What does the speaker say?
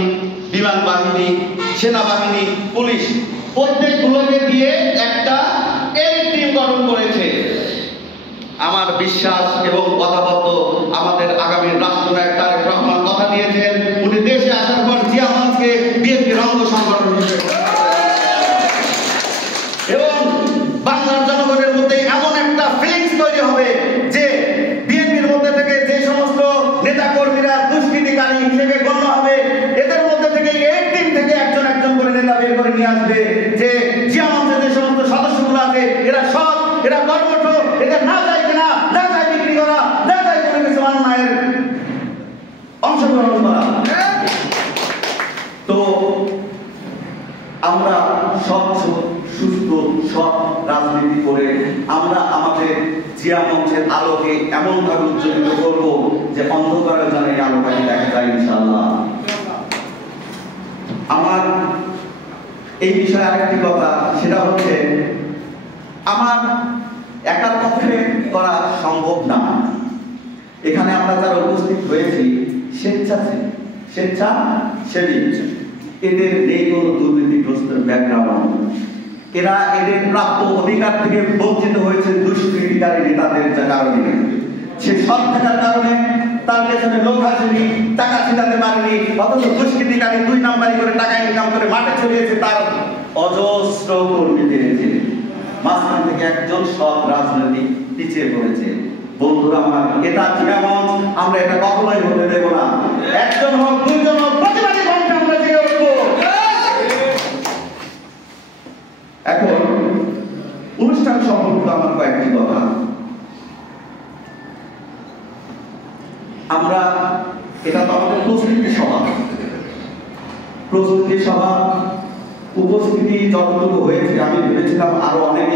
বাহিনী, বিমান বাহিনী, সেনাবাহিনী, পুলিশ প্রত্যেকগুলোকে দিয়ে একটা টিম গঠন করেছে। আমার বিশ্বাস এবং কথাবদ্ধ আমাদের আগামী রাষ্ট্রনায়ক তারেক রহমান কথা দিয়েছেন, উনি দেশে আসার পর জিয়া মঞ্চকে বিএনপির অঙ্গ সংগঠন হিসেবে এবং বাংলার জনগণের মধ্যে এমন একটা ফিলিংস তৈরি হবে যে বিএনপির মধ্যে থেকে যে সমস্ত নেতা কর্মীরা দুষ্কৃতিকারী হিসেবে গণ্য হবে, এদের মধ্যে থেকে এই টিম থেকে একজন একজন করে নেতা বের করে নিয়ে আসবে যে জিয়া মঞ্চের যে সমস্ত সদস্যগুলো আছে এরা সৎ, এরা কর্মঠ, এদের না যায় কিনা, না যায় বিক্রি করা, না যায় কোনো কিছু অন্যায়ের অংশগ্রহণ করা। তো আমরা স্বচ্ছ সুস্থ সৎ রাজনীতি করে আমরা আমাদের জিয়া মঞ্চের আলোকে এমনভাবে উজ্জ্বলিত করব যে অন্ধকারে যেন এই আলোটাকে দেখা যায় ইনশাআল্লাহ। আমার এই বিষয়ে আরেকটি কথা, সেটা হচ্ছে আমার একার পক্ষে করা সম্ভব না। এখানে আমরা যারা উপস্থিত হয়েছি স্বেচ্ছাসেবী, এদের নেই কোনো দুর্নীতিগ্রস্ত ব্যাকগ্রাউন্ড, এরা এদের প্রাপ্য অধিকার থেকে বঞ্চিত হয়েছে দুষ্কৃতিকারী নেতাদের কারণে। সে সৎ থাকার কারণে তার পেছনে লোক আসেনি, টাকা ছিটাতে পারেনি, অথচ দুষ্কৃতিকারী 2 নাম্বারি করে টাকা ইনকাম করে মাঠে চলিয়েছে, তার অজস্র কর্মী পেয়েছে। মাঝখান থেকে একজন সৎ রাজনৈতিক পিছিয়ে পড়েছে। বন্ধুরা আমার, এটা জিয়া মঞ্চ, আমরা এটা কখনোই হতে দেব না। একজন হোক, 2 জন হোক, প্রতিবাদী মঞ্চে আমরা জেগে উঠব। এখন অনুষ্ঠান সম্পর্কে আমার কয়েকটি কথা। আমরা এটা তো আমাদের প্রস্তুতি সভা উপস্থিতি যতটুকু হয়েছে, আমি ভেবেছিলাম আরো অনেক